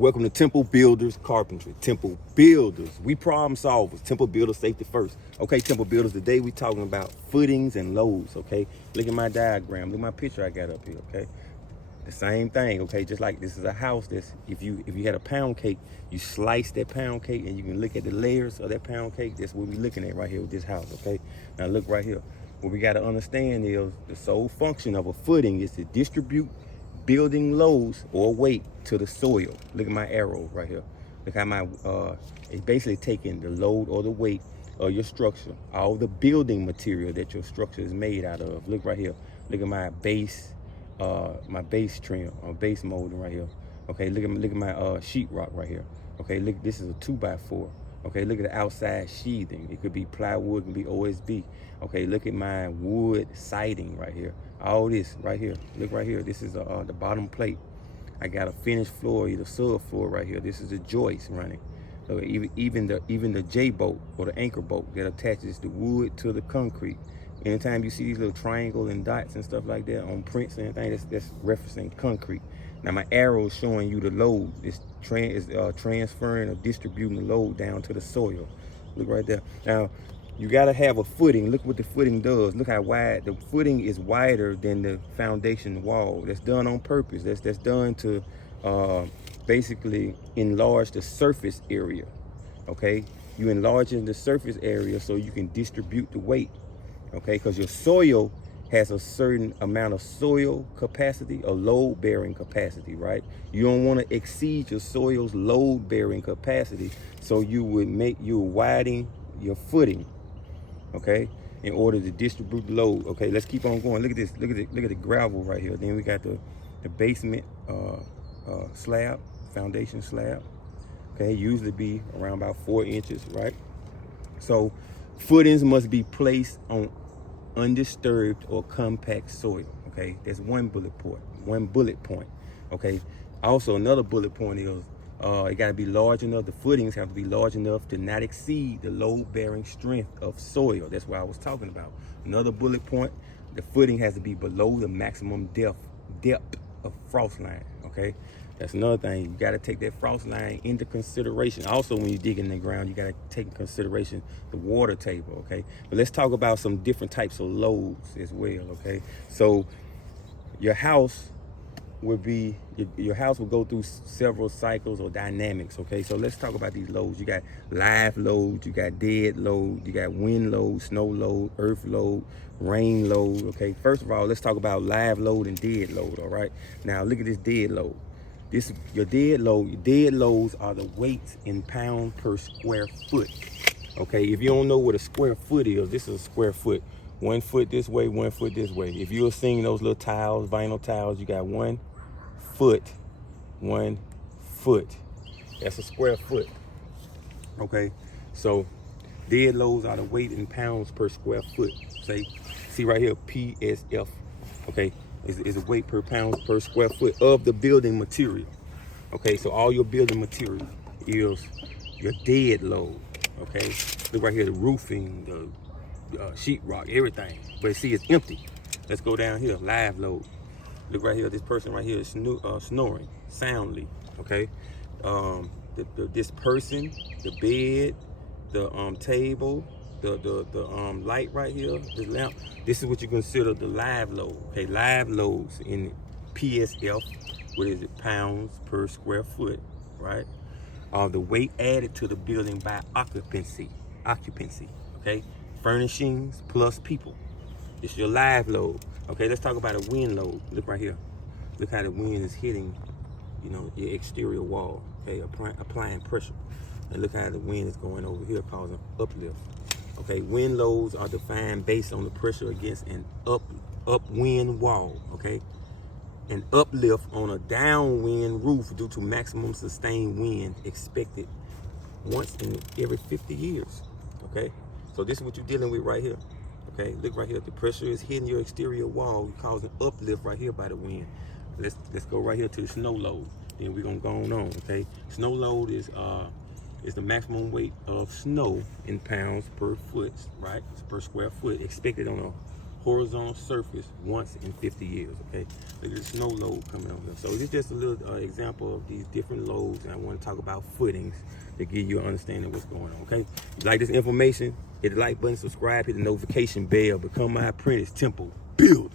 Welcome to Temple Builders Carpentry. Temple Builders, we problem solvers. Temple Builders, safety first. Okay, Temple Builders, today we talking about footings and loads, okay? Look at my diagram, look at my picture I got up here, okay? The same thing, okay? Just like this is a house, that's if you had a pound cake, you slice that pound cake and you can look at the layers of that pound cake. That's what we're looking at right here with this house, okay? Now look right here. What we gotta understand is the sole function of a footing is to distribute building loads or weight to the soil. Look at my arrow right here. Look how my it's basically taking the load or the weight of your structure, all the building material that your structure is made out of. Look right here. Look at my base trim or base molding right here. Okay, look at my sheetrock right here. Okay, look, this is a 2x4. Okay, look at the outside sheathing. It could be plywood, it can be OSB. Okay, look at my wood siding right here. All this right here. Look right here. This is the bottom plate. I got a finished floor, either subfloor right here. This is the joist running. So even the J-bolt or the anchor bolt that attaches the wood to the concrete. Anytime you see these little triangles and dots and stuff like that on prints and everything, that's referencing concrete. Now my arrow is showing you the load. It's transferring or distributing the load down to the soil. Look right there. Now you gotta have a footing. Look what the footing does. Look how wide the footing is, wider than the foundation wall. That's done on purpose. That's done to basically enlarge the surface area. Okay, you enlarging the surface area so you can distribute the weight. Okay, because your soil has a certain amount of soil capacity or load bearing capacity, right? You don't want to exceed your soil's load bearing capacity, so you widen your footing, okay, in order to distribute the load. Okay, let's keep on going. Look at this. Look at the gravel right here. Then we got the basement slab, foundation slab. Okay, usually be around about 4 inches, right? So footings must be placed on undisturbed or compact soil. Okay, that's one bullet point. Okay, also another bullet point is it got to be large enough. The footings have to be large enough to not exceed the load bearing strength of soil. That's what I was talking about. Another bullet point, the footing has to be below the maximum depth of frost line. Okay, that's another thing. You got to take that frost line into consideration. Also, when you dig in the ground, you got to take in consideration the water table. Okay, but let's talk about some different types of loads as well. Okay, so your house would go through several cycles or dynamics. Okay, so let's talk about these loads. You got live load, you got dead load, you got wind load, snow load, earth load, rain load. Okay, first of all, let's talk about live load and dead load. All right, now look at this dead load. This your dead load. Your dead loads are the weights in pound per square foot. Okay, if you don't know what a square foot is, this is a square foot. 1 foot this way, 1 foot this way. If you were seeing those little tiles, vinyl tiles, you got 1 foot, 1 foot. That's a square foot. Okay, so dead loads are the weight in pounds per square foot. See right here, PSF. Okay, is a weight per pound per square foot of the building material. Okay, so all your building material is your dead load. Okay, look right here, the roofing, the sheetrock, everything. But see, it's empty. Let's go down here, live load. Look right here, this person right here is snoring soundly. Okay, this person, the bed, the table, the light right here, this lamp. This is what you consider the live load. Okay, live loads in PSF. What is it? Pounds per square foot, right? The weight added to the building by occupancy. Okay, furnishings plus people. It's your live load. Okay, let's talk about a wind load. Look right here. Look how the wind is hitting, your exterior wall. Okay, applying pressure. And look how the wind is going over here, causing uplift. Okay, wind loads are defined based on the pressure against an upwind wall. Okay, an uplift on a downwind roof due to maximum sustained wind expected once in every 50 years. Okay, so this is what you're dealing with right here. Okay, look right here. The pressure is hitting your exterior wall, causing uplift right here by the wind. Let's go right here to the snow load. Then we're gonna go on. Okay, snow load is the maximum weight of snow in pounds per foot, right? It's per square foot expected on horizontal surface once in 50 years, okay? Look at the snow load coming on here. So this is just a little example of these different loads, and I want to talk about footings to give you an understanding of what's going on, okay? If you like this information, hit the like button, subscribe, hit the notification bell, become my apprentice, Temple Builder.